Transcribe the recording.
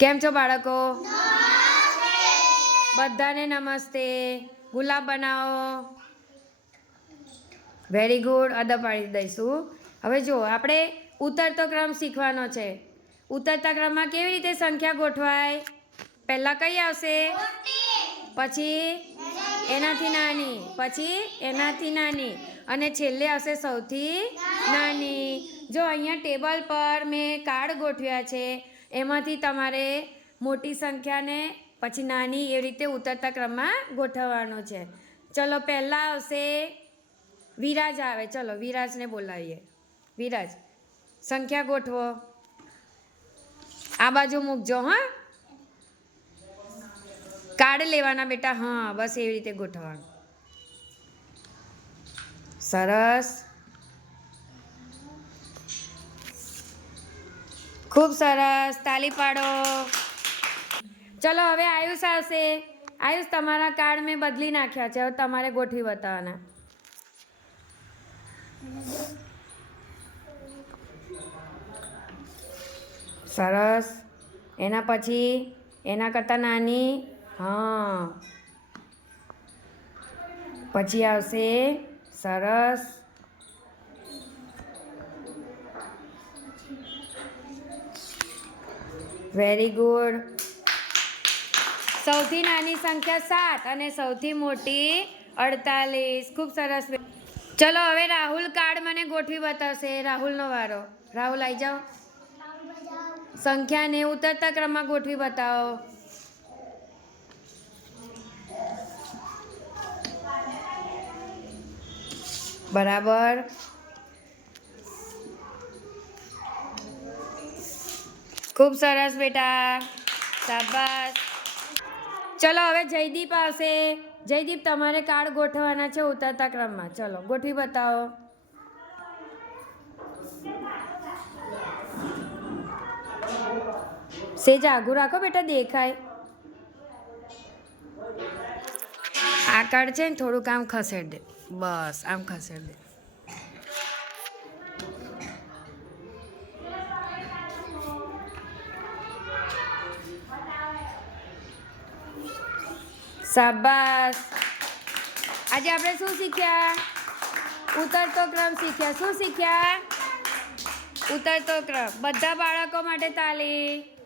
કેમ છો બાળકો? બધાને નમસ્તે. ગુલાબ બનાવો. Very good. અદબ પાડી દઈશું. હવે જો આપણે ઉતરતો ક્રમ શીખવાનો છે. ઉતરતા ક્રમમાં કેવી રીતે સંખ્યા ગોઠવાય? પહેલાં કઈ આવશે? પછી એનાથી નાની, પછી એનાથી નાની અને છેલ્લે આવશે સૌથી નાની. જો અહીંયા ટેબલ પર મેં કાર્ડ ગોઠવ્યા છે, એમાંથી તમારે મોટી સંખ્યાને પછી નાની એવી રીતે ઉતરતા ક્રમમાં ગોઠવવાનો છે. ચલો પહેલાં આવશે વિરાજ આવે. ચલો વિરાજને બોલાવીએ. વિરાજ, સંખ્યા ગોઠવો. આ બાજુ મૂકજો. હા, કાર્ડ લેવાના બેટા. હા, બસ એવી રીતે ગોઠવવાનું. સરસ, ખૂબ સરસ. તાલી પાડો. ચલો હવે આયુષ આવશે. આયુષ, તમારા કાર્ડ મેં બદલી નાખ્યા છે, હવે તમારે ગોઠવી બતાવવાના. સરસ. એના પછી એના કરતાં નાની. હા, પછી આવશે. સરસ. Very good. સૌથી નાની સંખ્યા 7 અને સૌથી મોટી 48. ખૂબ સરસ. ચલો હવે રાહુલ કાર્ડ મને ગોઠવી બતાવશે. રાહુલનો વારો. રાહુલ આવી જાઓ. સંખ્યાને ઉતરતા ક્રમમાં ગોઠવી બતાવો. બરાબર. ખૂબ સરસ બેટા. શાબાશ. ચલો હવે જયદીપ આવશે. જયદીપ, તમારે કાર્ડ ગોઠવવાના છે ઉતરતા ક્રમમાં. ચલો ગોઠવી બતાવો. સેજ આગું રાખો બેટા, દેખાય. આ કાર્ડ છે ને થોડુંક આમ ખસેડ દે. બસ આમ ખસેડ દે. શાબાશ. આજે આપણે શું શીખ્યા? ઉતરતો ક્રમ શીખ્યા. શું શીખ્યા? ઉતરતો ક્રમ. બધા બાળકો માટે તાલી.